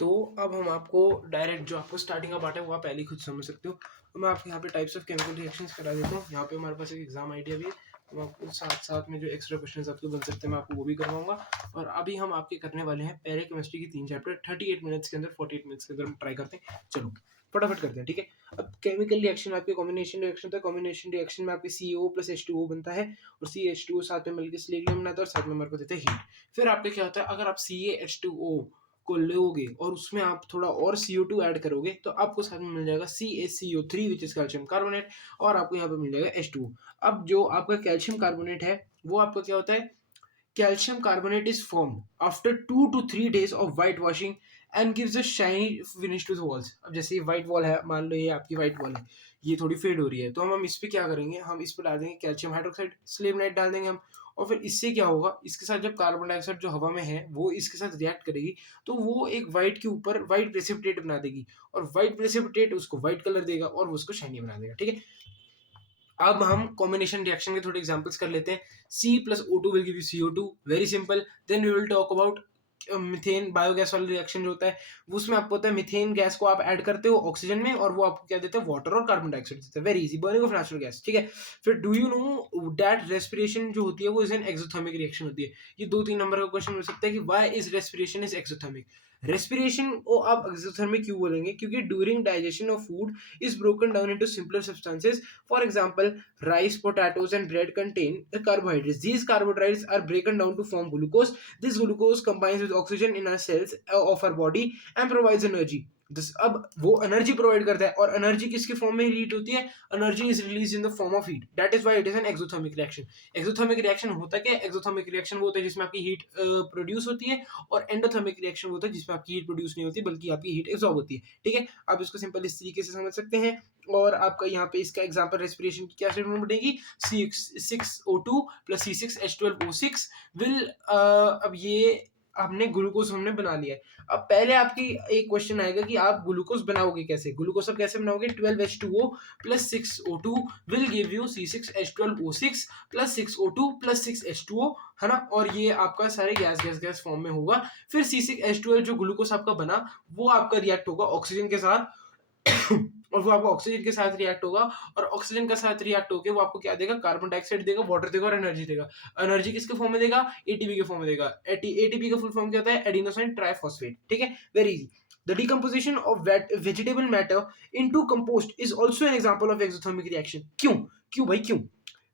तो अब हम आपको डायरेक्ट जो आपको स्टार्टिंग का पार्ट है वो आप पहले ही खुद समझ सकते हो। तो मैं आपको यहाँ पे टाइप्स ऑफ केमिकल रिएक्शंस करा देता हूँ। यहाँ पे हमारे पास एक एग्जाम आइडिया भी है, तो मैं आपको साथ साथ में जो एक्स्ट्रा क्वेश्चंस आपके बन सकते हैं मैं आपको वो भी करवाऊंगा। और अभी हम आपके करने वाले हैं पैरा केमिस्ट्री की 3 चैप्टर 38 मिनट्स के अंदर, 48 मिनट्स के अंदर हम ट्राई करते हैं। चलो फटाफट करते हैं, ठीक है। अब केमिकल रिएक्शन आपके कॉम्बिनेशन रिएक्शन होता है। कॉम्बिनेशन रिएक्शन में आपके CaO प्लस H2O बनता है और CH2O साथ में मिलकर स्लेरियम बनाता है और साथ में हमारे को देता है हीट। फिर आपके क्या होता है, अगर आप CaH2O को लोगे और उसमें आप थोड़ा और CO2 ऐड करोगे तो आपको साथ में मिल जाएगा CaCO3 which is calcium carbonate, और आपको यहाँ पे मिल जाएगा H2O। अब जो आपका कैल्शियम कार्बोनेट है वो आपका क्या होता है, calcium carbonate is formed after 2 to 3 days of white washing and gives a shiny finish to the walls। अब जैसे ये व्हाइट वॉल है, मान लो ये आपकी व्हाइट वॉल है, ये थोड़ी फेड हो रही है, तो हम इस पे क्या करेंगे, हम इस पे डाल देंगे कैल्शियम हाइड्रोक्साइड, स्लेबनाइट डाल देंगे हम। और फिर इससे क्या होगा, इसके साथ जब कार्बन डाइऑक्साइड जो हवा में है वो इसके साथ रिएक्ट करेगी तो वो एक व्हाइट के ऊपर व्हाइट प्रेसिपिटेट बना देगी, और व्हाइट प्रेसिपिटेट उसको व्हाइट कलर देगा और वो उसको शाइनी बना देगा, ठीक है। अब हम कॉम्बिनेशन रिएक्शन के थोड़े एग्जांपल्स कर लेते हैं। C plus O2 will give you CO2, very simple. Then we will talk about methane biogas वाला रिएक्शन जो होता है, वो उसमें आपको होता है मिथेन गैस को आप ऐड करते हो ऑक्सीजन में और वो आपको क्या देते हैं, वाटर और कार्बन डाइऑक्साइड देते हैं। Very easy, burning of natural gas, ठीक है। फिर do you know that respiration जो होती है वो इज एन एक्सोथर्मिक रिएक्शन होती है। ये 2-3 नंबर का क्वेश्चन हो सकता है कि why is respiration is exothermic. Respiration को आप एक्सोथर्मिक क्यों बोलेंगे, क्योंकि during digestion of food is broken down into simpler substances. For example, rice, potatoes and bread contain carbohydrates. These carbohydrates are broken down to form glucose. This glucose combines with oxygen in our cells of our body and provides energy. अब वो energy provide करता है, और energy किसके form में heat होती है, energy is release in the form of heat. That is why it is an exothermic reaction. Exothermic reaction होता क्या है, एक्सोथर्मिक रिएक्शन वो होता है जिसमें आपकी हीट प्रोड्यूस होती है, और एंडोथर्मिक रिएक्शन होता है जिसमें आपकी हीट प्रोड्यूस नहीं होती बल्कि आपकी हीट एब्जॉर्ब होती है, ठीक है। आप इसको सिंपल इस तरीके से समझ सकते हैं। और आपका यहाँ पे इसका एग्जांपल रेस्पिरेशन की क्या स्टेटमेंट बनेगी, C6O2 प्लस C6H12O6 विल अब ये आपने ग्लूकोज हमने बना लिया है। अब पहले आपकी एक क्वेश्चन आएगा कि आप ग्लूकोज बनाओगे कैसे, ग्लूकोज अब कैसे बनाओगे, 12H2O plus 6O2 will give you C6H12O6 plus 6O2 plus 6H2O, है ना। और ये आपका सारे गैस गैस गैस फॉर्म में होगा। फिर C6H12 जो ग्लूकोज आपका बना वो आपका रिएक्ट होगा ऑक्सीजन के साथ और वो आपको ऑक्सीजन के साथ रिएक्ट होगा, और ऑक्सीजन के साथ रिएक्ट होकर वो आपको क्या देगा, कार्बन डाइऑक्साइड देगा, वाटर देगा और एनर्जी देगा। एनर्जी किसके फॉर्म में देगा, एटीपी के फॉर्म में देगा। एटीपी का फुल फॉर्म क्या होता है, एडिनोसाइन ट्राइफॉस्फेट, ठीक है। Very easy. The decomposition of vegetable matter into compost is also an example of exothermic reaction। क्यों क्यों भाई क्यों,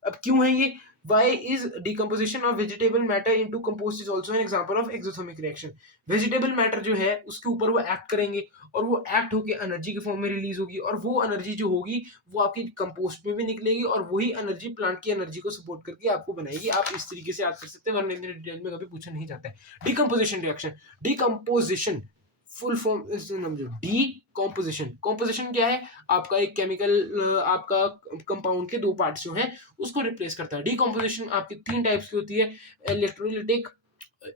अब क्यों है ये, why is decomposition of vegetable matter into compost is also an example of exothermic reaction। vegetable matter जो है उसके ऊपर वो एक्ट करेंगे और वो एक्ट होके एनर्जी के फॉर्म में रिलीज होगी, और वो एनर्जी जो होगी वो आपकी कंपोस्ट में भी निकलेगी, और वही एनर्जी प्लांट की एनर्जी को सपोर्ट करके आपको बनाएगी। आप इस तरीके से याद कर सकते हैं, वरना इतने डिटेल में कभी पूछा नहीं जाता है। Decomposition reaction, decomposition full form समझो, डी कॉम्पोजिशन। कॉम्पोजिशन क्या है, आपका एक केमिकल आपका कंपाउंड के 2 पार्ट्स जो हैं उसको रिप्लेस करता है। डीकॉम्पोजिशन आपकी 3 टाइप्स की होती है, इलेक्ट्रोलिटिक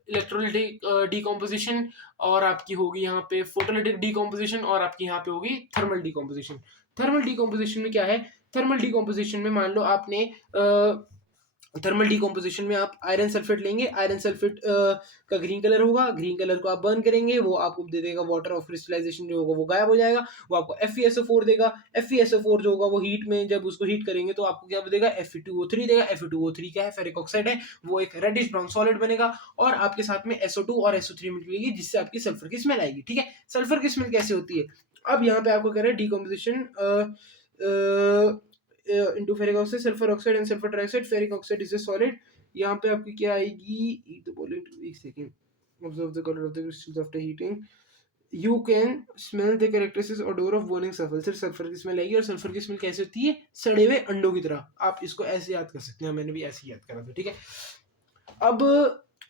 इलेक्ट्रोलिटिक डीकॉम्पोजिशन, और आपकी होगी यहाँ पे फोटोलिटिक डीकॉम्पोजिशन, और आपकी यहाँ पे होगी थर्मल डीकॉम्पोजिशन। थर्मल डीकॉम्पोजिशन में क्या है, थर्मल डीकॉम्पोजिशन में मान लो आपने थर्मल डीकॉम्पोजिशन में आप आयरन सल्फेट लेंगे, आयरन सल्फेट का ग्रीन कलर होगा, ग्रीन कलर को आप बर्न करेंगे, वो आपको दे देगा वाटर ऑफ क्रिस्टलाइजेशन जो होगा वो गायब हो जाएगा, वो आपको FeSO4 देगा। FeSO4 जो होगा वो हीट में जब उसको हीट करेंगे तो आपको क्या देगा, Fe2O3 देगा। Fe2O3 क्या है, फेरिक ऑक्साइड है, वो एक रेडिश ब्राउन सॉलिड बनेगा, और आपके साथ में SO2 और SO3 मिलेगी जिससे आपकी सल्फर की स्मेल आएगी, ठीक है। सल्फर की स्मेल कैसे होती है, अब यहाँ पे आपको कह रहे हैं decomposition into ferric oxide, sulfur oxide and sulfur trioxide। ferric oxide is a solid। यहाँ पे आपकी क्या आएगी, एक second, observe the color of the crystals after heating। You can smell the characteristic odor of burning sulfur। सिर्फ sulphur की smell आएगी, और सल्फर की स्मेल कैसे होती है, सड़े हुए अंडों की तरह। आप इसको ऐसे याद कर सकते हैं, मैंने भी ऐसे याद करा था, ठीक है। अब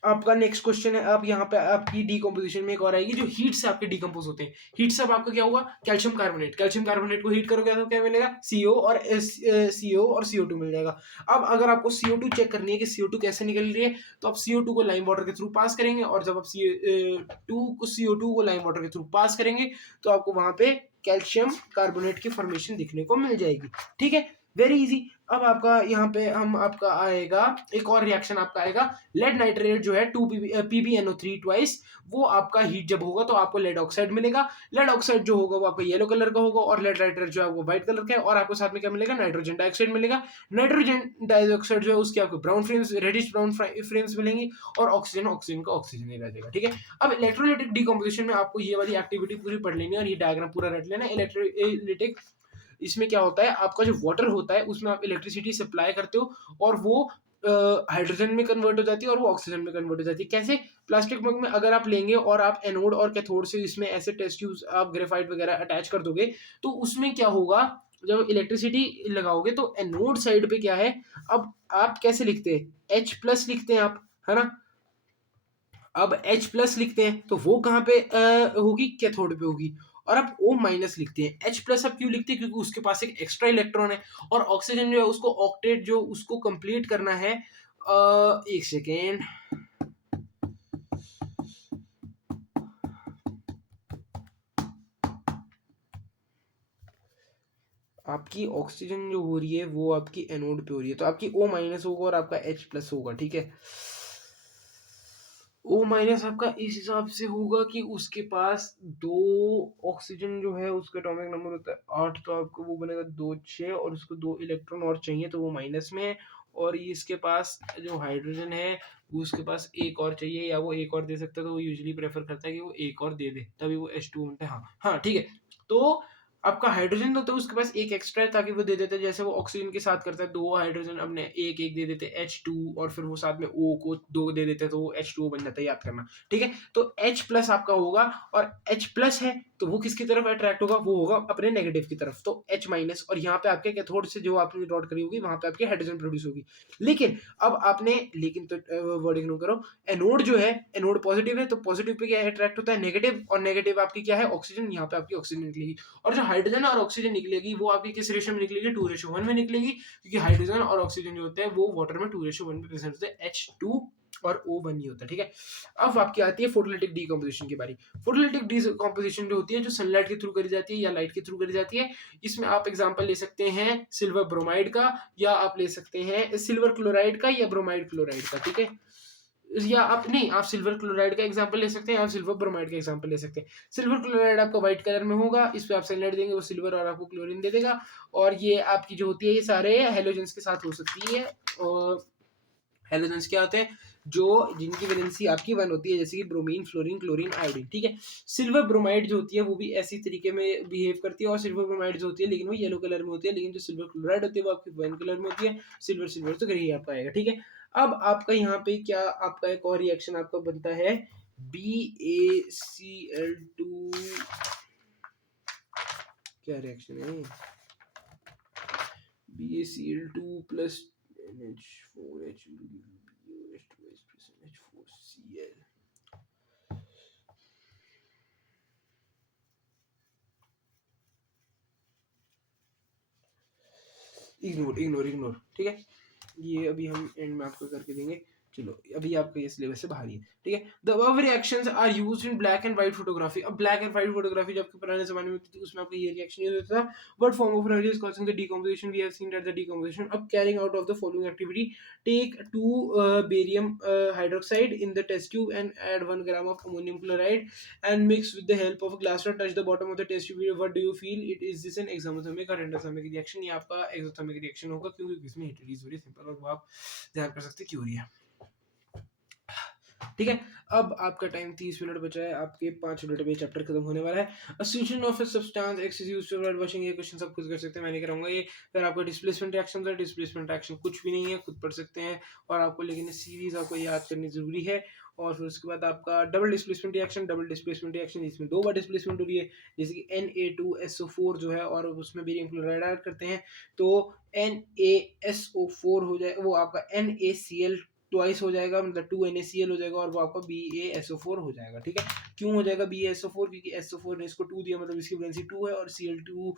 आपका नेक्स्ट क्वेश्चन है, आप यहाँ पे आपकी डीकम्पोजिशन में एक और आएगी जो हीट से आपके डीकम्पोज होते हैं। हीट से अब आपका क्या हुआ, कैल्शियम कार्बोनेट, कैल्शियम कार्बोनेट को हीट करोगे तो क्या मिलेगा, CO और CO2 मिल जाएगा। अब अगर आपको CO2 चेक करनी है कि CO2 कैसे निकल रही है, तो आप CO2 को लाइम वाटर के थ्रू पास करेंगे, और जब आप CO2 को लाइम वाटर के थ्रू पास करेंगे तो आपको वहां पे कैल्शियम कार्बोनेट की फॉर्मेशन दिखने को मिल जाएगी, ठीक है। Very easy. अब आपका यहाँ पे हम आपका आएगा एक और रिएक्शन आपका आएगा, लेड नाइट्रेट जो है 2 PbNO3 ट्वाइस, वो आपका हीट जब होगा तो आपको लेड ऑक्साइड मिलेगा। लेड ऑक्साइड जो होगा वो आपका येलो कलर का होगा और लेड नाइट्रेट जो है वो व्हाइट कलर का है, और आपको साथ में क्या मिलेगा, नाइट्रोजन डाइऑक्साइड मिलेगा। नाइट्रोजन डाइऑक्साइड जो है उसके आपको brown frames, reddish brown frames मिलेंगी, और ऑक्सीजन ऑक्सीजन का ऑक्सीजन ही रह जाएगा। ठीक है, अब इलेक्ट्रोलाइटिक डिकम्पोजिशन में आपको ये वाली एक्टिविटी पूरी पढ़ लेनी है और ये डायग्राम पूरा रट लेना। इलेक्ट्रोलाइटिक, इसमें क्या होता है, आपका जो वाटर होता है उसमें आप इलेक्ट्रिसिटी सप्लाई करते हो और वो हाइड्रोजन में कन्वर्ट हो जाती है और वो ऑक्सीजन में कन्वर्ट हो जाती है। कैसे? प्लास्टिक मग में अगर आप लेंगे और आप एनोड और कैथोड से इसमें ऐसे टेस्ट ट्यूब्स आप ग्रेफाइट वगैरह अटैच कर दोगे, तो उसमें क्या होगा, जब इलेक्ट्रिसिटी लगाओगे तो एनोड साइड पे क्या है, अब आप कैसे लिखते हैं, एच प्लस लिखते हैं आप, है ना। अब H प्लस लिखते हैं तो वो कहाँ पे होगी, कैथोड पे होगी। और अब O माइनस लिखते हैं। H प्लस अब क्यों लिखते हैं, क्योंकि उसके पास एक एक्स्ट्रा इलेक्ट्रॉन है, और ऑक्सीजन जो है उसको ऑक्टेट जो उसको कंप्लीट करना है। एक सेकेंड, आपकी ऑक्सीजन जो हो रही है वो आपकी एनोड पे हो रही है, तो आपकी O माइनस होगा और आपका H प्लस होगा। ठीक है, ओ माइनस आपका इस हिसाब से होगा कि उसके पास दो ऑक्सीजन जो है उसका एटॉमिक नंबर होता है 8, तो आपको वो बनेगा 2 6, और उसको 2 इलेक्ट्रॉन और चाहिए तो वो माइनस में है। और ये इसके पास जो हाइड्रोजन है वो उसके पास एक और चाहिए, या वो एक और दे सकता है, तो वो यूजुअली प्रेफर करता है कि वो एक और दे दे तभी वो H2 बनता है। हाँ हाँ ठीक है, तो आपका हाइड्रोजन तो उसके पास एक एक्स्ट्रा है ताकि वो दे देते हैं, जैसे वो ऑक्सीजन के साथ करता है, दो हाइड्रोजन अपने एक एक दे देते हैं H2, और फिर वो साथ में O को दो दे देते हैं तो वो H2O बन जाता है, याद करना। ठीक है, तो H प्लस आपका होगा, और H प्लस है तो वो किसकी तरफ अट्रैक्ट होगा, वो होगा अपने नेगेटिव की तरफ, तो H माइनस, और यहाँ पे आपके कैथोड से जो आपने डॉट करी होगी वहां पे आपके हाइड्रोजन प्रोड्यूस होगी। लेकिन अब आपने, लेकिन तो वर्ड इग्नोर करो, एनोड जो है, एनोड पॉजिटिव है तो पॉजिटिव पे क्या अट्रैक्ट होता है, नेगेटिव, और नेगेटिव आपकी क्या है, ऑक्सीजन, यहाँ पे आपकी ऑक्सीजन निकलेगी। और जो हाइड्रोजन और ऑक्सीजन निकलेगी वो आपकी किस रेशियो में निकलेगी, 2:1 में निकलेगी, क्योंकि हाइड्रोजन और ऑक्सीजन जो होते हैं वो वाटर में 2:1 में प्रेजेंट होते हैं, H2 और O1 नहीं होता। ठीक है, अब आपकी आती है फोटोलिटिक डीकंपोजिशन की बारी। फोटोलिटिक डीकंपोजिशन जो होती है, जो सनलाइट के थ्रू करी जाती है या लाइट के थ्रू करी जाती है, इसमें आप एग्जांपल ले सकते हैं सिल्वर ब्रोमाइड का, या आप ले सकते हैं सिल्वर क्लोराइड का या ब्रोमाइड क्लोराइड का। ठीक है, या आप नहीं, आप सिल्वर क्लोराइड का एग्जांपल ले सकते हैं, आप सिल्वर ब्रोमाइड का एग्जांपल ले सकते हैं। सिल्वर क्लोराइड आपका व्हाइट कलर में होगा, इस पे आप सनलाइट देंगे वो सिल्वर और आपको क्लोरीन दे देगा, और ये आपकी जो होती है ये सारे हेलोजेंस के साथ हो सकती है। और हेलोजेंस क्या होते हैं, जो जिनकी वैलेंसी आपकी 1 होती है, जैसे कि ब्रोमीन, फ्लोरीन, क्लोरीन, आयोडीन। ठीक है, सिल्वर ब्रोमाइड जो होती है वो भी ऐसी तरीके में बिहेव करती है, और सिल्वर ब्रोमाइड जो होती है लेकिन वो येलो कलर में होती है, लेकिन जो सिल्वर क्लोराइड होती है वो आपकी वाइन कलर में होती है, सिल्वर सिल्वर तो ग्रे आपका आएगा। ठीक है, अब आपका यहाँ पे क्या आपका एक और रिएक्शन आपका बनता है, BaCl2, क्या रिएक्शन है, BaCl2 plus NH4H H4Cl। Ignore ignore ignore, ठीक है, ये अभी हम एंड में आपको करके देंगे। चलो अभी आपका ये सिलेबस से बाहर ही है। ठीक है, the above reactions are used in black and white photography. अब ब्लैक एंड व्हाइट फोटोग्राफी जब पुराने जमाने में होती थी उसमें आपका ये रिएक्शन यूज होता था। What form of energy is causing the decomposition, we have seen that the decomposition अब carrying out of the following activity, take 2 barium hydroxide in the test tube and add 1 gram of ammonium chloride and mix with the help of a glass rod, touch the bottom of the test tube, what do you feel, it is this an exothermic or endothermic reaction। ये आपका exothermic reaction होगा क्योंकि इसमें heat release हो रही है, simple, और वो आप ध्यान कर सकते हैं क्यों हो रही है। ठीक है, अब आपका टाइम 30 मिनट बचा है, आपके 5 मिनट में चैप्टर खत्म होने वाला है। Solution of a substance x is used for white washing, ये क्वेश्चन सब खुद कर सकते हैं, मैं नहीं कराऊंगा ये। फिर आपका डिस्प्लेसमेंट रिएक्शन है, डिस्प्लेसमेंट रिएक्शन कुछ भी नहीं है, खुद पढ़ सकते हैं, और आपको लेकिन सीरीज आपको याद करनी जरूरी है। और फिर उसके बाद आपका डबल डिस्प्लेसमेंट रिएक्शन, इसमें 2 बार डिस्प्लेसमेंट हो रही है, जैसे कि Na2SO4 जो है, और उसमें बेरियम क्लोराइड ऐड करते हैं तो NaSO4 हो जाए, वो आपका NaCl ट्वाइस हो जाएगा, मतलब 2NaCl हो जाएगा, और वो आपका BaSO4 हो जाएगा। ठीक है, क्यों हो जाएगा BaSO4, क्योंकि SO4 ने इसको 2 दिया, मतलब इसकी वैलेंसी 2 है, और Cl2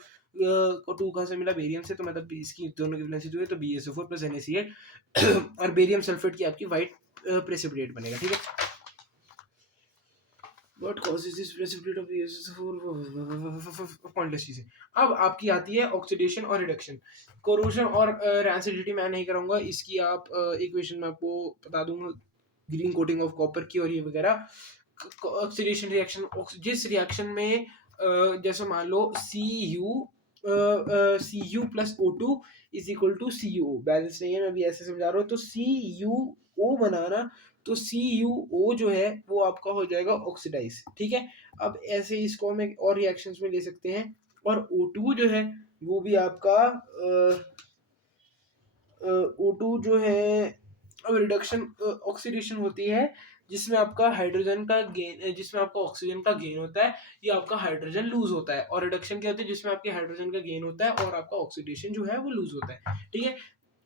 को 2 कहाँ से मिला, बेरियम से, तो मतलब इसकी दोनों की वैलेंसी 2 है, तो BaSO4 प्लस NaCl और बेरियम सल्फेट की आपकी व्हाइट प्रेसिपिटेट बनेगा। ठीक है, what causes this precipitate of pointless चीजें। अब आपकी आती है ऑक्सीडेशन और रिडक्शन। कोरोजन और रैंसिडिटी मैं नहीं कराऊंगा, इसकी आप इक्वेशन में आपको बता दूंगा, ग्रीन कोटिंग ऑफ कॉपर की और ये वगैरह। ऑक्सीडेशन रिएक्शन, जिस रिएक्शन में जैसे मान लो Cu plus O2 is equal to CuO, balance नहीं है, मैं भी ऐसे समझा रहा हूँ। तो CuO बनाना, तो CuO जो है वो आपका हो जाएगा ऑक्सीडाइज, ठीक है। अब ऐसे इसको हम एक और रिएक्शंस में ले सकते हैं। और O2 जो है वो भी आपका O2 जो है, अब रिडक्शन ऑक्सीडेशन होती है जिसमें आपका हाइड्रोजन का गेन, जिसमें आपका ऑक्सीजन का गेन होता है या आपका हाइड्रोजन लूज होता है। और रिडक्शन क्या होती है, जिसमें आपके हाइड्रोजन का गेन होता है और आपका ऑक्सीडेशन जो है वो लूज होता है, ठीक है।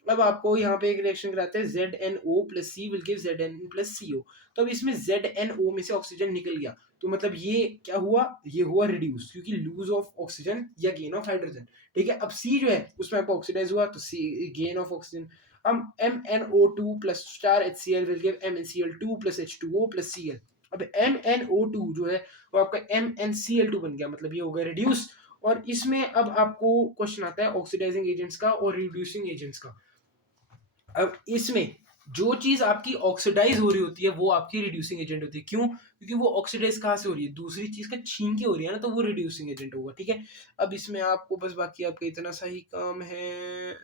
अब आपको यहाँ पे एक रिएक्शन कराते हैं, ZnO plus C will give Zn plus CO। तो अब इसमें ZnO में से ऑक्सीजन निकल गया, तो मतलब ये क्या हुआ, ये हुआ रिड्यूस, क्योंकि लूज ऑफ ऑक्सीजन या गेन ऑफ हाइड्रोजन, ठीक है। अब C जो है उसमें आपको ऑक्सीडाइज हुआ, तो C गेन ऑफ ऑक्सीजन। अब MnO2 plus star HCl will give MnCl2 plus H2O plus Cl। अब MnO2 जो है वो आपका MnCl2 बन गया, मतलब ये हो गया रिड्यूस। और इसमें अब आपको क्वेश्चन आता है ऑक्सीडाइजिंग एजेंट्स का और रिड्यूसिंग एजेंट्स का। अब इसमें जो चीज आपकी ऑक्सीडाइज हो रही होती है वो आपकी रिड्यूसिंग एजेंट होती है। क्यों? क्योंकि वो ऑक्सीडाइज कहाँ से हो रही है, दूसरी चीज का छीन के हो रही है ना, तो वो रिड्यूसिंग एजेंट होगा, ठीक है। अब इसमें आपको बस बाकी आपका इतना सा ही काम है।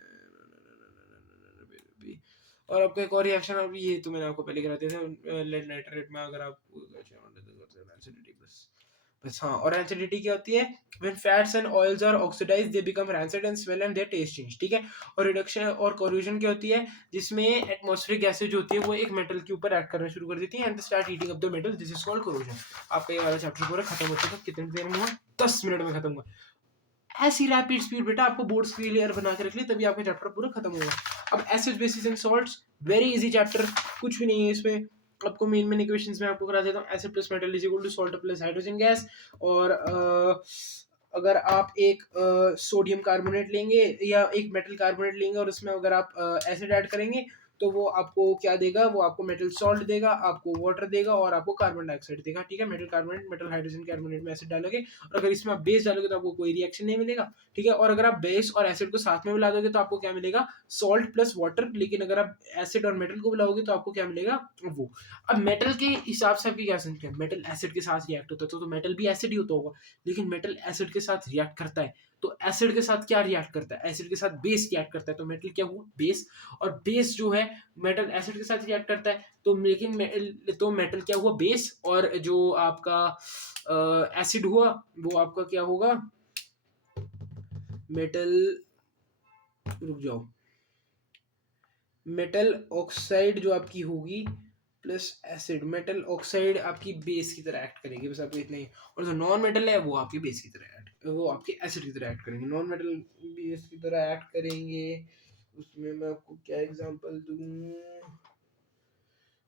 और आपका एक और रिएक्शन, अब ये तो मैंने आपको पहले करा दिया था, लेड नाइट्रेट में अगर आप बस हाँ। और एसिडिटी क्या होती है, when fats and oils are oxidized they become rancid and smell and their taste change, ठीक है। और रिडक्शन और corrosion क्या होती है, जिसमें एटमॉस्फेरिक गैसेज जो होती है वो एक मेटल के ऊपर एक्ट करना शुरू कर देती है and start heating up the metal, this is called corrosion। आपका ये वाला चैप्टर पूरा खत्म हो चुका, कितने देर में हुआ, 10 मिनट में खत्म हुआ। ऐसी रैपिड स्पीड बेटा आपको बोर्ड्स क्लियर बना के रख ली, तभी आपका चैप्टर पूरा खत्म होगा। अब acids bases and salts, very easy chapter, कुछ भी नहीं है इसमें। आपको मेन इक्वेशंस में आपको करा देता हूँ, acid plus metal is equal to salt plus hydrogen gas. और अगर आप एक सोडियम कार्बोनेट लेंगे या एक मेटल कार्बोनेट लेंगे और उसमें अगर आप एसिड ऐड करेंगे तो वो आपको क्या देगा, वो आपको मेटल सॉल्ट देगा, आपको वाटर देगा और आपको कार्बन डाइऑक्साइड देगा, ठीक है। Metal carbonate, metal hydrogen carbonate में एसिड डालोगे और अगर इसमें आप बेस डालोगे तो आपको कोई रिएक्शन नहीं मिलेगा, ठीक है। और अगर आप बेस और एसिड को साथ में मिला दोगे तो आपको क्या मिलेगा, सॉल्ट प्लस वाटर। लेकिन अगर आप एसिड और मेटल को मिलाओगे तो आपको क्या मिलेगा, वो। अब मेटल के हिसाब से आपकी क्या समझते हैं, मेटल एसिड के साथ रिएक्ट होता है तो मेटल भी एसिड ही होता होगा, लेकिन मेटल एसिड के साथ रिएक्ट करता है तो एसिड के साथ क्या रिएक्ट करता है, एसिड के साथ बेस रिएक्ट करता है, तो मेटल क्या हुआ, बेस। और बेस जो है मेटल एसिड के साथ रिएक्ट करता है, तो लेकिन तो मेटल क्या हुआ, बेस। और जो आपका एसिड हुआ वो आपका क्या होगा, मेटल, रुक जाओ, मेटल ऑक्साइड जो आपकी होगी प्लस एसिड, मेटल ऑक्साइड आपकी बेस की तरह एक्ट करेगी, बस आपको इतना ही। और जो नॉन मेटल है वो आपकी बेस की तरह एक्ट, वो आपके एसिड की तरह एक्ट करेंगे। नॉन मेटल बेस की तरह एक्ट करेंगे, उसमें मैं आपको क्या एग्जांपल दूं।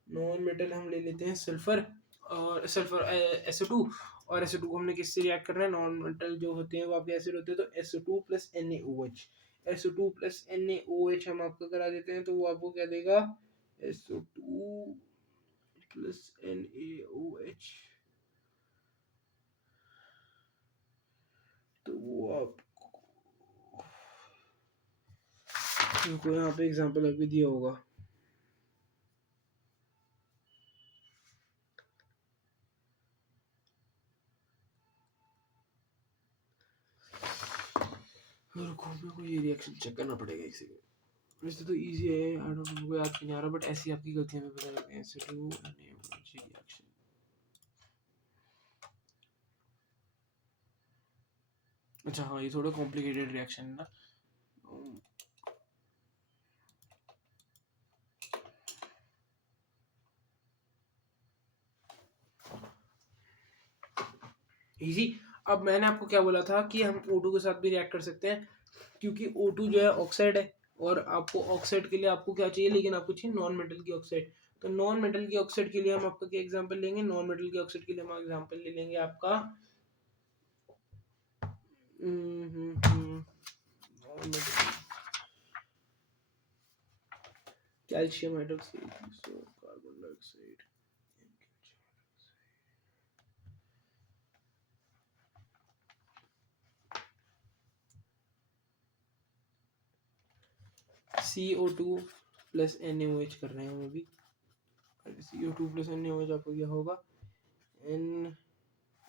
नॉन मेटल हम ले लेते हैं सल्फर, और सल्फर SO2। और SO2 को हमने किससे रिएक्ट करना है, नॉन मेटल जो होते हैं वो आपके एसिड होते हैं, तो SO2 plus NaOH, SO2 plus NaOH हम आपको करा देते हैं, तो वो आपको क्या देगा, SO2 प्लस NaOH, तो वो आपको यहाँ पे एग्जांपल अभी दिया होगा। रुको मेरे को ये रिएक्शन चेक करना पड़ेगा एक सेकंड। वैसे तो इजी है, आई डोंट नो, मुझे याद नहीं आ रहा, बट ऐसी आपकी गलतियां भी बता देते हैं। SO2 NaOH रिएक्शन, अच्छा हाँ ये थोड़ा कॉम्प्लिकेटेड रिएक्शन है ना। इजी। अब मैंने आपको क्या बोला था कि हम O2 के साथ भी रिएक्ट कर सकते हैं, क्योंकि O2 जो है ऑक्साइड है और आपको ऑक्साइड के लिए आपको क्या चाहिए, लेकिन आपको चाहिए नॉन मेटल की ऑक्साइड। तो नॉन मेटल की ऑक्साइड के लिए हम आपका क्या एग्जांपल लेंगे, नॉन मेटल की ऑक्साइड के लिए हम एग्जांपल ले लेंगे आपका calcium hydroxide, carbon dioxide, CO2 plus NaOH कर रहे हैं हम अभी। CO2 प्लस NaOH आपको क्या होगा,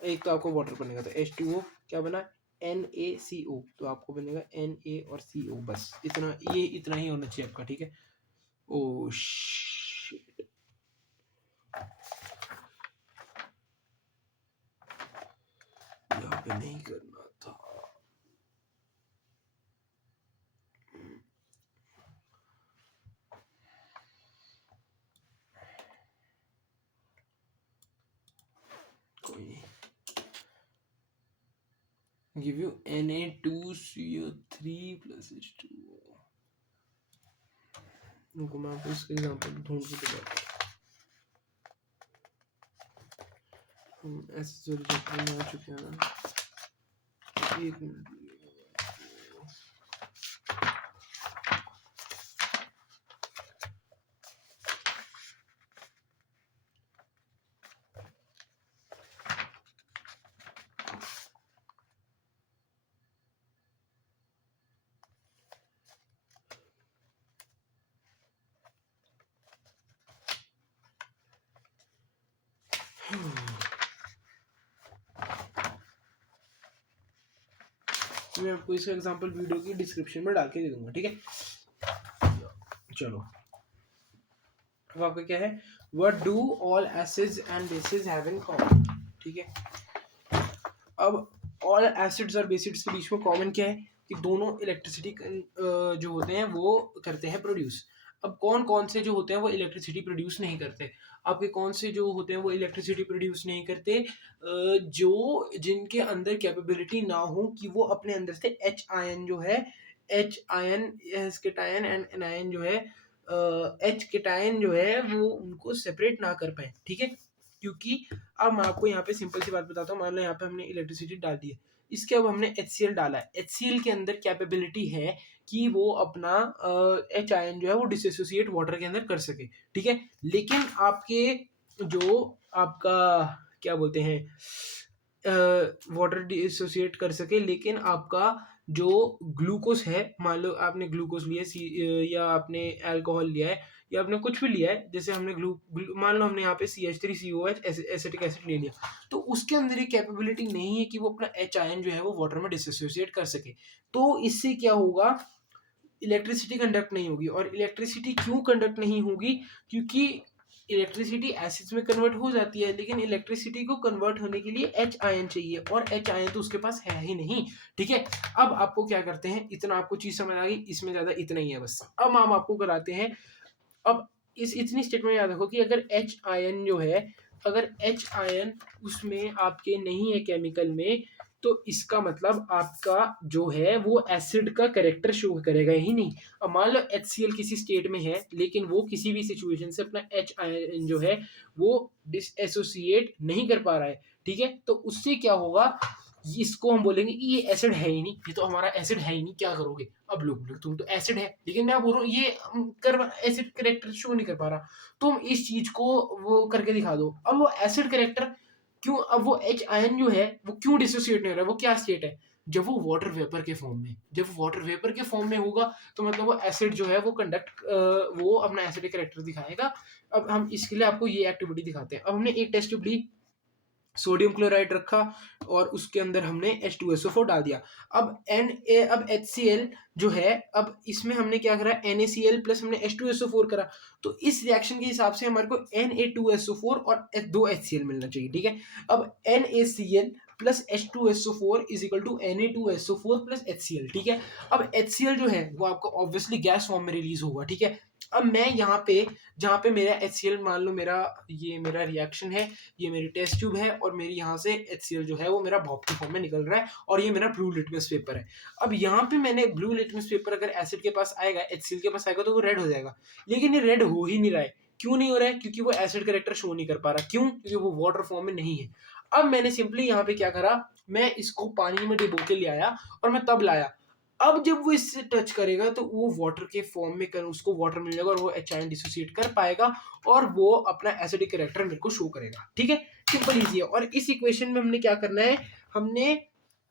एक तो आपको वाटर बनेगा तो H2O क्या बना, NaCO, तो आपको बनेगा Na और CO, बस इतना, ये इतना ही होना चाहिए आपका, ठीक है। ओ शिट, यहाँ पे नहीं करना था। कोई नहीं, give you Na2CO3 plus H2O। रुको मैं आपको इसका एग्जांपल ढूंढ के बताता हूँ। हम ऐसे चैप्टर में आ चुके हैं ना, एक मिनट। मैं आपको इसका एग्जांपल वीडियो की डिस्क्रिप्शन में डाल के दे दूंगा, ठीक है। चलो अब आपका क्या है, what do all acids and bases have in common, ठीक है। अब ऑल एसिड्स और बेसिड्स के बीच में कॉमन क्या है कि दोनों इलेक्ट्रिसिटी जो होते हैं वो करते हैं प्रोड्यूस। अब कौन कौन से जो होते हैं वो इलेक्ट्रिसिटी प्रोड्यूस नहीं करते, आपके कौन से जो होते हैं वो इलेक्ट्रिसिटी प्रोड्यूस नहीं करते, जो जिनके अंदर कैपेबिलिटी ना हो कि वो अपने अंदर से H आयन जो है, H ion S cation and anion जो है, H केटायन जो है वो उनको सेपरेट ना कर पाए, ठीक है। क्योंकि अब मैं आपको यहाँ पे सिंपल सी बात बताता हूँ, मान लो यहाँ पे हमने इलेक्ट्रिसिटी डाल दी है, इसके अब हमने HCl डाला है, HCl के अंदर कैपेबिलिटी है कि वो अपना H आयन जो है वो डिसोसिएट वाटर के अंदर कर सके, ठीक है। लेकिन आपके जो आपका क्या बोलते हैं वाटर डिसोसिएट कर सके, लेकिन आपका जो ग्लूकोज है, मान लो आपने ग्लूकोज लिया या आपने अल्कोहल लिया है या आपने कुछ भी लिया है, जैसे हमने मान लो हमने यहाँ पे CH3COH एसिटिक एसिड ले लिया, तो उसके अंदर ये कैपेबिलिटी नहीं है कि वो अपना H आयन जो है वो वाटर में डिसोसिएट कर सके। तो इससे क्या होगा, इलेक्ट्रिसिटी कंडक्ट नहीं होगी। और इलेक्ट्रिसिटी क्यों कंडक्ट नहीं होगी, क्योंकि इलेक्ट्रिसिटी एसिड्स में कन्वर्ट हो जाती है, लेकिन इलेक्ट्रिसिटी को कन्वर्ट होने के लिए H आयन चाहिए, और H आयन तो उसके पास है ही नहीं, ठीक है। अब आपको क्या करते हैं, इतना आपको चीज समझ आ गई, इसमें ज्यादा इतना ही है बस। अब हम आपको कराते हैं, अब इस इतनी स्टेटमेंट याद रखो कि अगर H आयन जो है, अगर H आयन उसमें आपके नहीं है केमिकल में, तो इसका मतलब आपका जो है वो एसिड का कैरेक्टर शो करेगा ही नहीं। अब मान लो HCl किसी स्टेट में है, लेकिन वो किसी भी सिचुएशन से अपना H आयन जो है वो डिसएसोसिएट नहीं कर पा रहा है, ठीक है। तो उससे क्या होगा, इसको हम बोलेंगे कि ये एसिड है ही नहीं, ये तो हमारा एसिड है ही नहीं, क्या करोगे। अब लोग तुम तो एसिड है, लेकिन मैं बोल रहा हूँ ये कर एसिड कैरेक्टर शो नहीं कर पा रहा, तुम इस चीज को वो करके दिखा दो। अब वो एसिड कैरेक्टर क्यों, अब वो H आयन जो है वो क्यों डिसोसिएट नहीं हो रहा है, वो क्या स्टेट है, जब वो वाटर वेपर के फॉर्म में, जब वाटर वेपर के फॉर्म में होगा तो मतलब वो एसिड जो है वो कंडक्ट वो अपना एसिडिक कैरेक्टर दिखाएगा। अब हम इसके लिए आपको ये एक्टिविटी दिखाते हैं। अब हमने एक टेस्ट ट्यूब ली, सोडियम क्लोराइड रखा और उसके अंदर हमने H2SO4 डाल दिया। अब अब HCl जो है, अब इसमें हमने क्या करा, NaCl प्लस हमने H2SO4 करा, तो इस रिएक्शन के हिसाब से हमारे को Na2SO4 और 2 HCl मिलना चाहिए, ठीक है। अब NaCl plus H2SO4 is equal to Na2SO4 plus HCl, ठीक है। अब HCl जो है वो आपको ऑब्वियसली गैस फॉर्म में रिलीज होगा, ठीक है। अब मैं यहाँ पे जहाँ पे मेरा HCl, मान लो ये मेरा रिएक्शन है, ये मेरी टेस्ट ट्यूब है, और मेरी यहाँ से HCl जो है वो मेरा भाप के फॉर्म में निकल रहा है, और ये मेरा ब्लू लिटमस पेपर है। अब यहाँ पे मैंने ब्लू लिटमस पेपर अगर एसिड के पास आएगा, HCl के पास आएगा, तो वो रेड हो जाएगा, लेकिन ये रेड हो ही नहीं रहा है। क्यों नहीं हो रहा है, क्योंकि वो एसिड कैरेक्टर शो नहीं कर पा रहा। क्यों, क्योंकि वो वाटर फॉर्म में नहीं है। अब मैंने सिंपली यहाँ पे क्या करा, मैं इसको पानी में डुबो के ले आया और मैं तब लाया। अब जब वो इससे टच करेगा तो वो वाटर के फॉर्म में उसको वाटर मिल जाएगा और वो H आयन डिसोसिएट कर पाएगा और वो अपना एसिडिक कैरेक्टर मेरे को शो करेगा, ठीक है। सिंपल इजी है। और इस इक्वेशन में हमने क्या करना है, हमने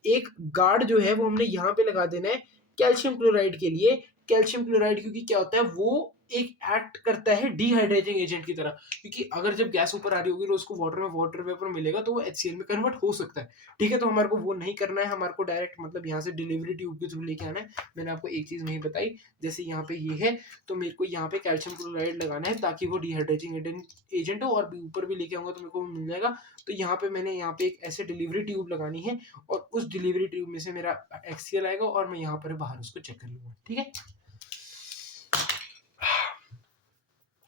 एक गार्ड जो है वो हमने यहाँ पे लगा देना है कैल्शियम क्लोराइड के लिए, कैल्शियम क्लोराइड, क्योंकि क्या होता है वो एक एक्ट करता है डिहाइड्रेटिंग एजेंट की तरह, क्योंकि अगर जब गैस ऊपर आ रही होगी और उसको वाटर में वाटर वेपर मिलेगा तो वो HCl में कन्वर्ट हो सकता है। ठीक है, तो हमारे को वो नहीं करना है, हमारे को डायरेक्ट मतलब यहाँ से डिलीवरी ट्यूब के थ्रू लेके आना है। मैंने आपको एक चीज़ नहीं बताई, जैसे यहाँ पे ये है तो मेरे को यहाँ पे कैल्शियम क्लोराइड लगाना है ताकि वो डिहाइड्रेटिंग एजेंट हो, और ऊपर भी लेके आऊंगा तो मेरे को मिल जाएगा। तो यहाँ पे मैंने यहाँ पे एक ऐसे डिलीवरी ट्यूब लगानी है और उस डिलीवरी ट्यूब में से मेरा HCl आएगा और मैं यहाँ पर बाहर उसको चेक कर लूँगा। ठीक है,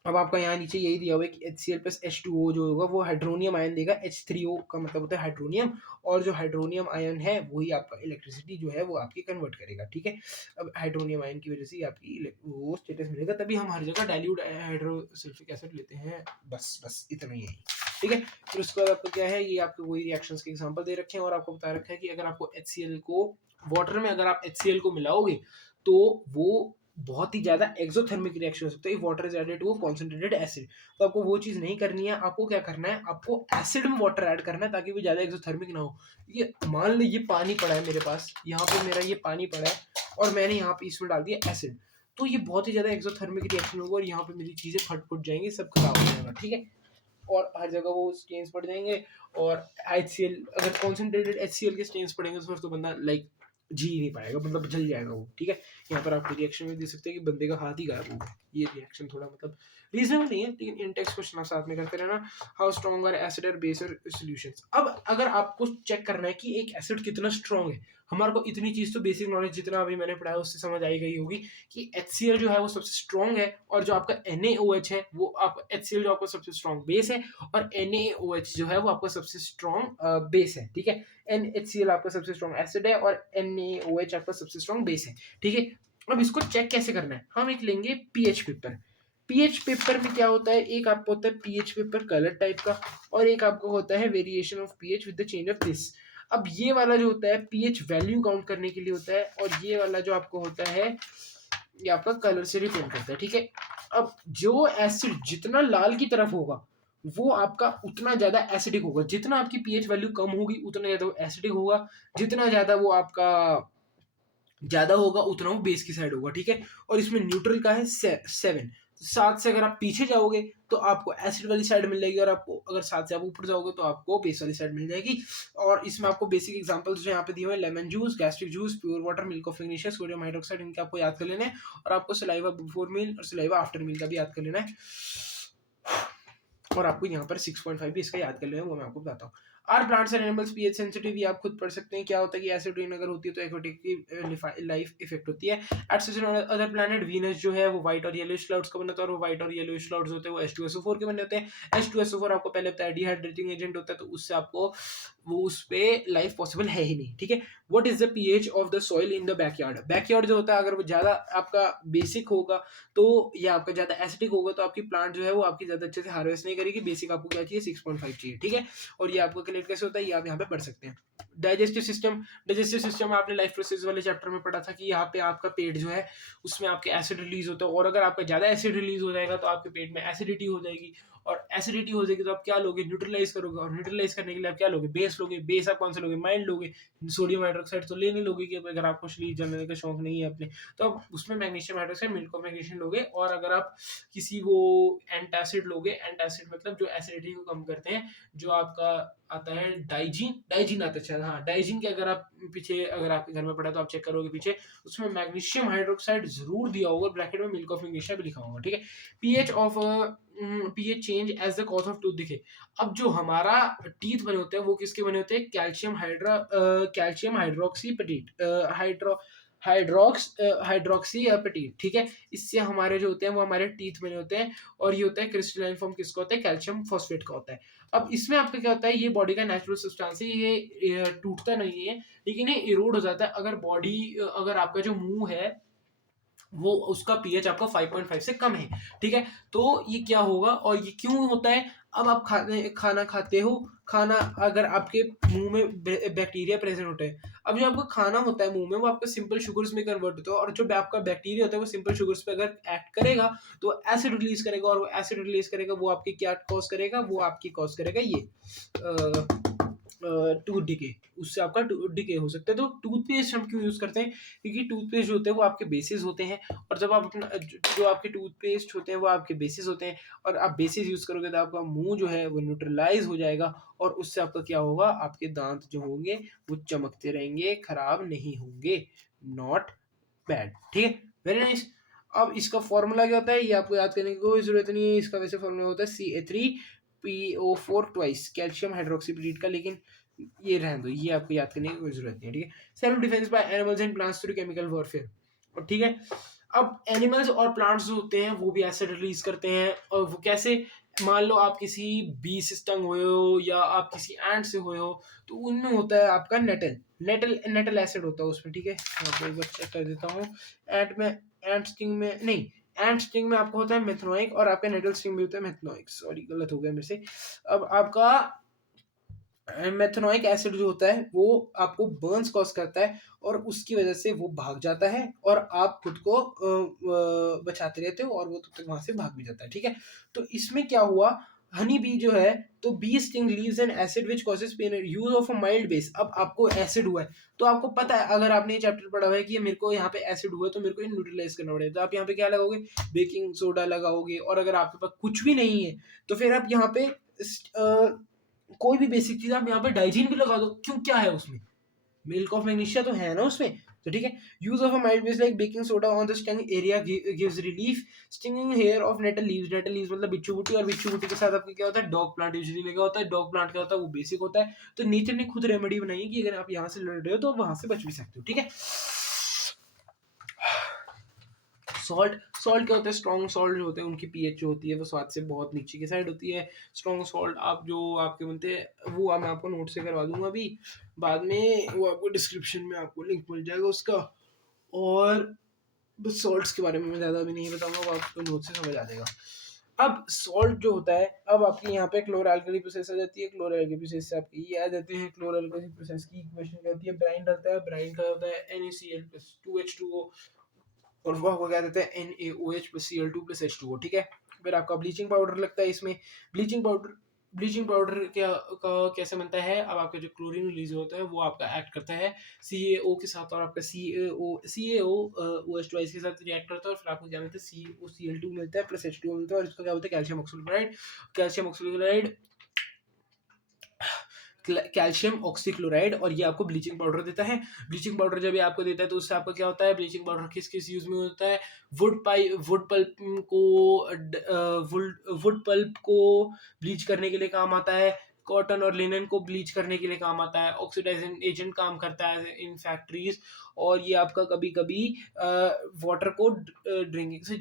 अब आपका यहाँ नीचे यही दिया हुआ है कि HCl प्लस H2O जो होगा वो हाइड्रोनियम आयन देगा। H3O का मतलब होता है हाइड्रोनियम, और जो हाइड्रोनियम आयन है वही आपका इलेक्ट्रिसिटी जो है वो आपकी कन्वर्ट करेगा। ठीक है, अब हाइड्रोनियम आयन की वजह से आपकी वो स्टेटस मिलेगा, तभी हम हर जगह डाइल्यूट हाइड्रोसल्फिक एसिड लेते हैं। बस इतना ही है। ठीक है, फिर उसके बाद आपको क्या है, ये आपको वही रिएक्शंस के एग्जांपल दे रखे हैं और आपको बता रखा है कि अगर आपको HCl को वाटर में अगर आप HCl को मिलाओगे तो वो बहुत ही ज्यादा एक्सोथर्मिक रिएक्शन हो सकता है। Water is added to concentrated acid, तो आपको वो चीज नहीं करनी है। आपको क्या करना है, आपको एसिड में वाटर ऐड करना है ताकि वो ज्यादा एक्सोथर्मिक ना हो। ये मान लो ये पानी पड़ा है मेरे पास, यहाँ पे मेरा ये पानी पड़ा है और मैंने यहाँ पे इसमें डाल दिया एसिड, तो ये बहुत ही ज्यादा एक्सोथर्मिक रिएक्शन होगा और यहाँ पे मेरी चीजें फट जाएंगी, सब खराब हो जाएगा। ठीक है, और हर जगह वो स्टेन्स पड़ जाएंगे, और HCl अगर कॉन्सेंट्रेटेड HCl के स्टेन्स पड़ेंगे तो फिर तो बंदा लाइक जी नहीं पाएगा, मतलब जल जाएगा वो। ठीक है, यहाँ पर आप रिएक्शन में देख सकते हैं कि बंदे का हाथ ही गायब होगा। ये रिएक्शन थोड़ा मतलब रीजनेबल नहीं है, लेकिन इन टेक्स्ट क्वेश्चन आप साथ में करते रहना। हाउ स्ट्रॉन्ग आर एसिड और बेस और सॉल्यूशंस। अब अगर आपको चेक करना है कि एक एसिड कितना स्ट्रॉन्ग है, हमारे को इतनी चीज तो बेसिक नॉलेज जितना अभी मैंने पढ़ा है उससे समझ आई गई होगी कि HCl जो है वो सबसे स्ट्रॉन्ग है, और जो आपका NaOH है वो आप HCl जो आपका सबसे स्ट्रॉन्ग बेस है, और NaOH जो है वो आपका सबसे स्ट्रॉन्ग बेस है। ठीक है, NaHCl आपका सबसे स्ट्रॉन्ग एसिड है और NaOH आपका सबसे स्ट्रॉन्ग बेस है। ठीक है, अब इसको चेक कैसे करना है, हम एक लेंगे पीएच पेपर। पीएच पेपर में क्या होता है, एक आपको होता है पीएच पेपर कलर टाइप का, और एक आपको होता है variation of pH with the change of this. अब ये वाला जो होता है पीएच वैल्यू काउंट करने के लिए होता है, और ये वाला जो आपको होता है ये आपका कलर से रिप्रेजेंट करता है। ठीक है, अब जो एसिड जितना लाल की तरफ होगा वो आपका उतना ज्यादा एसिडिक होगा, जितना आपकी पीएच वैल्यू कम होगी उतना ज्यादा वो एसिडिक होगा, जितना ज्यादा वो आपका ज्यादा होगा उतना वो बेस की साइड होगा। ठीक है, और इसमें न्यूट्रल का है 7, 7 से अगर आप पीछे जाओगे तो आपको एसिड वाली साइड मिल जाएगी, और आपको अगर 7 से आप ऊपर जाओगे तो आपको बेस वाली साइड मिल जाएगी। और इसमें आपको बेसिक एग्जांपल्स जो यहाँ पे दिए हुए हैं, lemon juice, gastric juice, pure water, milk of magnesia, sodium hydroxide, इनके आपको याद कर लेना है, और आपको सलाइवा बिफोर मील और सलाइवा आफ्टर मील का भी याद कर लेना है, और आपको यहाँ पर 6.5 भी इसका याद कर लेना है, वो मैं आपको बताता हूँ। Are plants and animals pH sensitive, ये आप खुद पढ़ सकते हैं। क्या होता है कि एसिड रेन अगर होती है तो एक्वाटिक की लाइफ इफेक्ट होती है। At such other planet Venus जो है वो व्हाइट और येलोइश क्लाउड्स का बना होता है, और वो व्हाइट और येलोइश क्लाउड्स होते हैं वो H2SO4 के बने होते हैं। H2SO4 आपको पहले बताया डिहाइड्रेटिंग एजेंट होता है, तो उससे आपको वो उस पे लाइफ पॉसिबल है ही नहीं। ठीक है, what is the pH of the soil in the backyard. Backyard जो होता है अगर वो ज्यादा आपका बेसिक होगा तो या आपका ज्यादा एसिडिक होगा तो आपकी प्लांट जो है वो आपकी ज्यादा अच्छे से हार्वेस्ट नहीं करेगी। बेसिक आपको क्या चाहिए, 6.5 चाहिए। ठीक है, और ये आपको कैलकुलेट कैसे होता है ये आप यहाँ पे पढ़ सकते हैं। डाइजेस्टिव सिस्टम आपने लाइफ प्रोसेस वाले चैप्टर में पढ़ा था कि यहाँ पे आपका पेट जो है उसमें आपके एसिड रिलीज होता है, और अगर आपका ज्यादा एसिड रिलीज हो जाएगा तो आपके पेट में एसिडिटी हो जाएगी, और एसिडिटी हो जाएगी तो आप क्या लोगे, न्यूट्रलाइज करोगे, और न्यूट्रलाइज करने के लिए आप क्या लोगे, बेस लोगे। बेस आप कौन सा लोगे, माइल्ड लोगे। सोडियम हाइड्रोक्साइड तो ले नहीं लोगे कि अगर आपको शरीर जलने का शौक नहीं है अपने, तो आप उसमें magnesium hydroxide, milk of magnesium लोगे। और अगर आप किसी वो एंटासिड लोगे, एंटासिड मतलब जो एसिडिटी को कम करते हैं, जो आपका आता है डाइजीन आता है शायद, हाँ डाइजीन के अगर आप पीछे अगर आपके घर में पड़ा तो आप चेक करोगे पीछे उसमें मैग्नीशियम हाइड्रोक्साइड जरूर दिया होगा, ब्रैकेट में मिल्क ऑफ मैग्नीशिया भी लिखा होगा। ठीक है, pH change as the cause of tooth दिखे। अब जो हमारा टीथ बने होते हैं वो किसके बने होते हैं, कैल्शियम हाइड्रोक्सी एपेटीट। ठीक है, इससे हमारे जो होते हैं वो हमारे टीथ बने होते हैं, और ये होता है क्रिस्टलाइन फॉर्म किसका होता है, कैल्शियम फॉस्फेट का होता है। अब इसमें आपका क्या होता है, ये बॉडी का नेचुरल सब्सटेंस है, ये टूटता नहीं है लेकिन ये इरोड हो जाता है अगर आपका जो मुंह है वो उसका पीएच आपका 5.5 से कम है। ठीक है, तो ये क्या होगा और ये क्यों होता है। अब आप खाना खाते हो, खाना अगर आपके मुंह में बैक्टीरिया प्रेजेंट होते हैं, अब जो आपका खाना होता है मुंह में वो आपका सिंपल शुगर्स में कन्वर्ट होता है, और जो आपका बैक्टीरिया होता है वो सिंपल शुगर्स पे अगर एक्ट करेगा तो एसिड रिलीज करेगा, और वो एसिड रिलीज करेगा वो आपकी क्या कॉज करेगा, वो आपकी कॉज करेगा ये टूथ डिके, उससे आपका टूथ डिके हो सकता है। तो टूथपेस्ट हम क्यों यूज़ करते हैं? क्योंकि टूथपेस्ट जो होते हैं वो आपके बेसिस होते हैं, और जब आप अपना जो आपके टूथपेस्ट होते हैं वो आपके बेसिस होते हैं, और आप बेसिस यूज़ करोगे तो आपका मुंह जो है वो न्यूट्रलाइज हो जाएगा, और उससे आपका क्या होगा, आपके दांत जो होंगे वो चमकते रहेंगे, खराब नहीं होंगे। नॉट बैड, ठीक है, वेरी नाइस। अब इसका फॉर्मूला क्या होता है ये आपको याद करने की कोई जरूरत नहीं है। इसका वैसे फॉर्मूला होता है CA3PO4 ट्वाइस कैल्शियम हाइड्रोक्सीप्रीड का, लेकिन ये रहने दो, ये आपको याद करने की कोई जरूरत नहीं है, ठीक है। Self defence by animals and plants through chemical warfare, और ठीक है। अब एनिमल्स और प्लांट्स जो होते हैं वो भी एसिड रिलीज करते हैं, और वो कैसे? मान लो आप किसी बी से स्टंग हुए हो या आप किसी एंट से हुए हो, तो उनमें होता है आपका नेटल नेटल नेटल एसिड होता है उसमें, ठीक है। यहाँ पे एक बार चेक कर देता हूँ। एंट स्टिंग में नहीं, एंट स्टिंग में आपको होता है मेथनोइक, और आपका नेटल स्टिंग में होता है मेथनोइक। सॉरी, गलत हो गया मेरे से। अब आपका मेथनोइक एसिड जो होता है वो आपको बर्न्स कॉज करता है, और उसकी वजह से वो भाग जाता है, और आप खुद को बचाते रहते हो, और वो तब तक वहां से भाग भी जाता है, ठीक है। तो इसमें क्या हुआ, हनी बी जो है, तो bee sting leaves an acid which causes pain, use of a mild base. अब आपको एसिड हुआ है, तो आपको पता है, अगर आपने ये चैप्टर पढ़ा हुआ है कि ये मेरे को यहाँ पे एसिड हुआ है तो मेरे को ये न्यूट्रलाइज करना पड़ेगा, तो आप यहाँ पे क्या लगाओगे, बेकिंग सोडा लगाओगे। और अगर आपके पास कुछ भी नहीं है तो फिर आप यहाँ पे कोई भी बेसिक चीज आप यहाँ पे डाइजीन भी लगा दो, क्यों, क्या है उसमें, मिल्क ऑफ मैग्नीशिया तो है ना उसमें। तो ठीक है, use of a mild base like baking soda on the sting area gives relief. Stinging hair of nettle leaves मतलब बिच्छू बूटी, और बिच्छू बूटी के साथ आपके क्या होता है, डॉग प्लांट यूजुअली लगा होता है। डॉग प्लांट क्या होता है, वो बेसिक होता है। तो नेचर ने खुद रेमेडी बनाई है कि अगर आप यहाँ से लड़ रहे हो तो वहां से बच भी सकते हो, ठीक है। सॉल्ट सॉल्ट क्या होता है, स्ट्रॉन्ग सॉल्ट जो होते हैं उनकी पीएच जो होती है वो स्वाद से बहुत नीचे की साइड होती है। स्ट्रॉन्ग सॉल्ट आप जो आपके बनते हैं वो मैं आपको नोट से करवा दूंगा अभी बाद में, वो आपको डिस्क्रिप्शन में आपको लिंक मिल जाएगा उसका। और बस सॉल्ट्स के बारे में मैं ज़्यादा भी नहीं बताऊंगा, वो आपको नोट से समझ आ जाएगा। अब सॉल्ट जो होता है, अब आपकी यहाँ पे क्लोरलकली प्रोसेस आ जाती है। क्लोरलकली प्रोसेस से आपकी ये आ जाते हैं। क्लोरलकली प्रोसेस की इक्वेशन क्या होती है, ब्राइन डलता है, ब्राइन का होता है NaCl+2H2O, और वो आपको क्या देता है, NaOH+Cl2+H2O, ठीक है। फिर आपका ब्लीचिंग पाउडर लगता है इसमें। ब्लीचिंग पाउडर क्या कैसे बनता है, अब आपका जो क्लोरीन रिलीज होता है वो आपका एक्ट करता है CaO के साथ, और आपका CaO OH2 के साथ रिएक्ट करता है, और फिर आपको क्या मिलता है, COCl2 मिलता है प्लस H2O मिलता है, और इसका क्या होता है, calcium oxychloride. Calcium oxychloride calcium oxychloride, और ये आपको ब्लीचिंग पाउडर देता है। ब्लीचिंग पाउडर जब ये आपको देता है तो उससे आपका क्या होता है, ब्लीचिंग पाउडर किस किस यूज में होता है, वुड पल्प को ब्लीच करने के लिए काम आता है। कॉटन और लिनन को ब्लीच करने के लिए काम आता है। ऑक्सीडाइजिंग एजेंट काम करता है इन फैक्ट्रीज। और ये आपका कभी कभी वाटर को ड्रिंकिंग से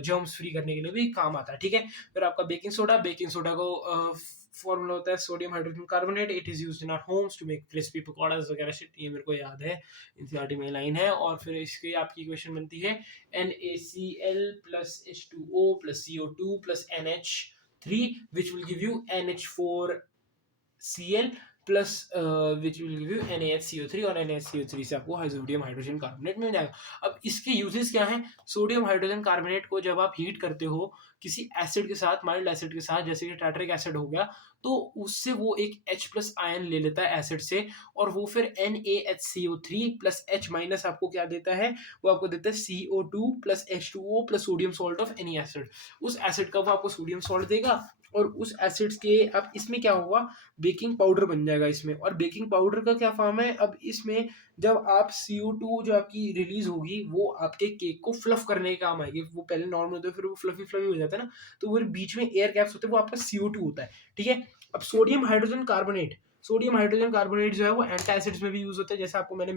जर्म्स फ्री करने के लिए भी काम आता है, ठीक है। फिर आपका बेकिंग सोडा को फॉर्मूला होता है sodium hydrogen carbonate. It is used in our homes to make crispy pakoras वगैरह शिट, ये मेरे को याद है, एनसीईआरटी में लाइन है। और फिर इसकी आपकी इक्वेशन बनती है NaCl+H2O+CO2+NH3 which will give you NH4Cl plus which will give you NaHCO3, और NaHCO3 से आपको सोडियम हाइड्रोजन कार्बोनेट मिल जाएगा। अब इसके यूजेस क्या हैं, सोडियम हाइड्रोजन कार्बोनेट को जब आप हीट करते हो किसी एसिड के साथ, माइल्ड एसिड के साथ, जैसे कि टार्टरिक एसिड हो गया, तो उससे वो एक H+ आयन ले लेता है एसिड से, और वो फिर NaHCO3+H- आपको क्या देता है, वो आपको देता है CO2+H2O plus sodium salt of any acid. उस एसिड का वो आपको सोडियम सॉल्ट देगा, और उस एसिड्स के अब इसमें क्या होगा, बेकिंग पाउडर बन जाएगा इसमें। और बेकिंग पाउडर का क्या फॉर्म है, अब इसमें जब आप CO2 जो आपकी रिलीज होगी वो आपके केक को फ्लफ करने के काम आएगी। वो पहले नॉर्मल होता है, फिर वो फ्लफी फ्लफी हो जाता है ना, तो वो बीच में एयर गैप्स होते हैं, वो आपका CO2 होता है, ठीक है। अब सोडियम हाइड्रोजन कार्बोनेट जो है वो एंटी एसिड्स में भी यूज होता है, जैसे आपको मैंने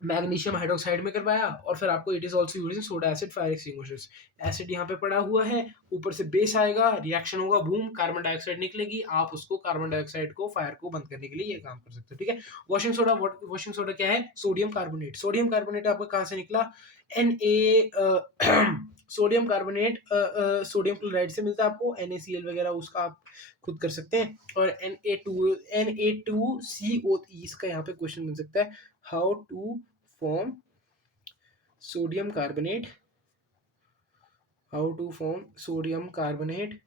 मैग्नीशियम हाइड्रोक्साइड में करवाया। और फिर आपको it is also used in soda acid fire extinguishers. Acid यहाँ पे पड़ा हुआ है, ऊपर से बेस आएगा, रिएक्शन होगा, बूम, कार्बन डाइऑक्साइड निकलेगी, आप उसको कार्बन डाइऑक्साइड को फायर को बंद करने के लिए ये काम कर सकते हो, ठीक है। वॉशिंग सोडा क्या है, सोडियम कार्बोनेट। सोडियम कार्बोनेट आपको कहाँ से निकला, Na sodium carbonate sodium chloride से मिलता है आपको। NaCl वगैरह उसका आप खुद कर सकते हैं। और Na2CO, इसका यहाँ पे क्वेश्चन बन सकता है, how to form sodium carbonate, how to form sodium carbonate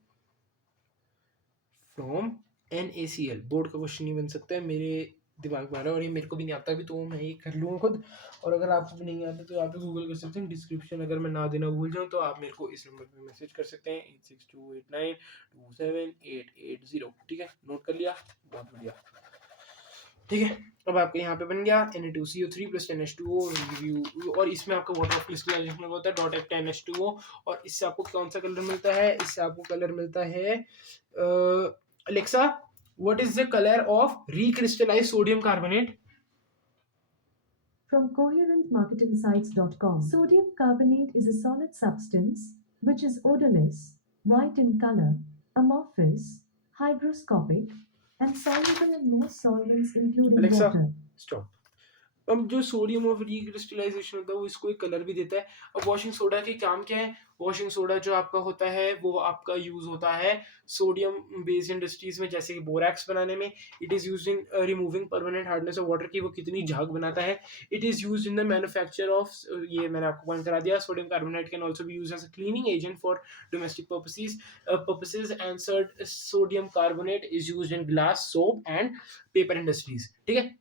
from NaCl। Board का क्वेश्चन नहीं बन सकता है, मेरे दिमाग में आ रहा है और ये मेरे को भी नहीं आता अभी, तो मैं ये कर लूँगा खुद। और अगर आपको भी नहीं आता तो आप गूगल कर सकते हैं। डिस्क्रिप्शन अगर मैं ना देना भूल जाऊँ तो आप मेरे को इस नंबर पे मैसेज कर सकते हैं 8628927880। ठीक है, नोट कर लिया, बहुत बढ़िया। ठीक है, अब आपके यहाँ पे बन गया Na2CO3 प्लस 10H2O रिव्यू, और इसमें आपका वाटर ऑफ क्रिस्टलाइजेशन होता है .F10H2O। और इससे आपको कौन सा कलर मिलता है? इससे आपको कलर मिलता है Alexa, what is the colour of recrystallised sodium carbonate? From coherentmarketingsites.com, sodium carbonate is a solid substance which is odorless, white in color, amorphous, hygroscopic, and soluble in most solvents including Alexa, water. stop. अब जो sodium of recrystallisation होता है वो इसको एक colour भी देता है। अब वॉशिंग सोडा के काम क्या है? वॉशिंग सोडा जो आपका होता है वो आपका यूज होता है सोडियम बेस्ड इंडस्ट्रीज में, जैसे कि बोरैक्स बनाने में। It is used in removing permanent hardness of water की वो कितनी झाग बनाता है। It is used in the manufacture of, ये मैंने आपको पॉइंट करा दिया, sodium carbonate can also be used as a cleaning agent for domestic purposes and sodium carbonate is used in glass, soap and paper industries. ठीक है,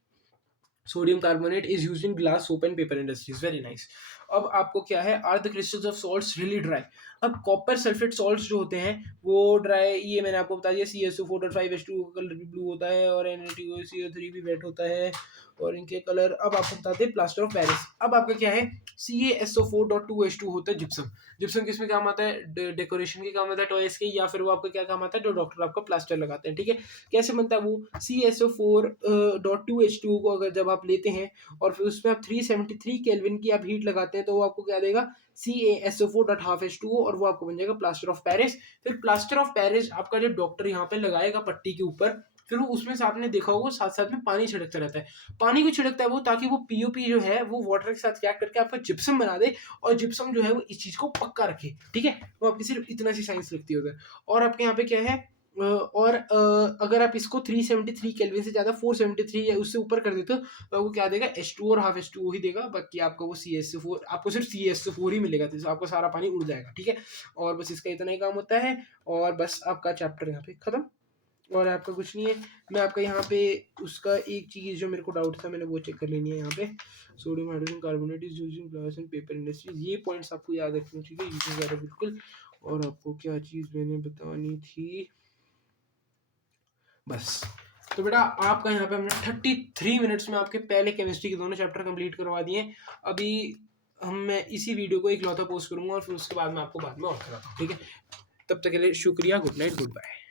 sodium carbonate is used in glass, soap and paper industries. Very nice. अब आपको क्या है? Are the crystals of salts really dry? अब copper sulphate salts जो होते हैं वो ड्राई, ये मैंने आपको बता दिया। CSO4.5H2O का कलर भी ब्लू होता है और NaCO3 भी वेट होता है और इनके कलर। अब आपको बताते हैं प्लास्टर ऑफ पेरिस। अब आपका क्या है? CaSO4.2H2 होता है जिप्सम। जिप्सम किसमें काम आता है? डेकोरेशन के काम आता है, टॉयज के, या फिर वो आपका क्या काम आता है? जो डॉक्टर आपका प्लास्टर लगाते हैं। ठीक है, कैसे बनता है वो? CaSO4.2H2O को अगर जब आप लेते हैं और फिर उसमें आप 373 केल्विन की आप हीट लगाते हैं तो वो आपको क्या देगा? CaSO4.5H2O, और वो आपको बन जाएगा प्लास्टर ऑफ पेरिस। फिर प्लास्टर ऑफ पेरिस आपका जो डॉक्टर यहाँ पे लगाएगा पट्टी के ऊपर, फिर वो उसमें से आपने देखा होगा साथ साथ में पानी छिड़कता रहता है। पानी को छिड़कता है वो ताकि वो पीओपी जो है वो वाटर के साथ क्या करके आपका जिप्सम बना दे, और जिप्सम जो है वो इस चीज को पक्का रखे। ठीक है, वो आपकी सिर्फ इतना सी साइंस लिखती है उधर। और आपके यहाँ पे क्या है? और अगर आप इसको 373 केल्विन से ज्यादा 473 या उससे ऊपर कर देते हो तो आपको क्या देगा? H2 और हाफ H2O ही देगा, बाकी आपको वो CaSO4, आपको सिर्फ CaSO4 ही मिलेगा, तो आपका सारा पानी उड़ जाएगा। ठीक है, और बस इसका इतना ही काम होता है, और बस आपका चैप्टर यहाँ पे खत्म, और आपका कुछ नहीं है। मैं आपका यहाँ पे उसका एक चीज़ जो मेरे को डाउट था मैंने वो चेक कर लेनी है। यहाँ पे sodium hydrogen carbonate is used in glass and paper industries, ये पॉइंट्स आपको याद रखने चाहिए, यूज ज़्यादा बिल्कुल। और आपको क्या चीज़ मैंने बतानी थी, बस। तो बेटा आपका यहाँ पे हमने 33 मिनट्स में आपके पहले केमिस्ट्री के दोनों चैप्टर कंप्लीट करवा दिए। अभी मैं इसी वीडियो को एक लौता पोस्ट करूंगा और फिर उसके बाद मैं आपको बाद में और कराता हूँ। ठीक है, तब तक के लिए शुक्रिया, गुड नाइट, गुड बाय।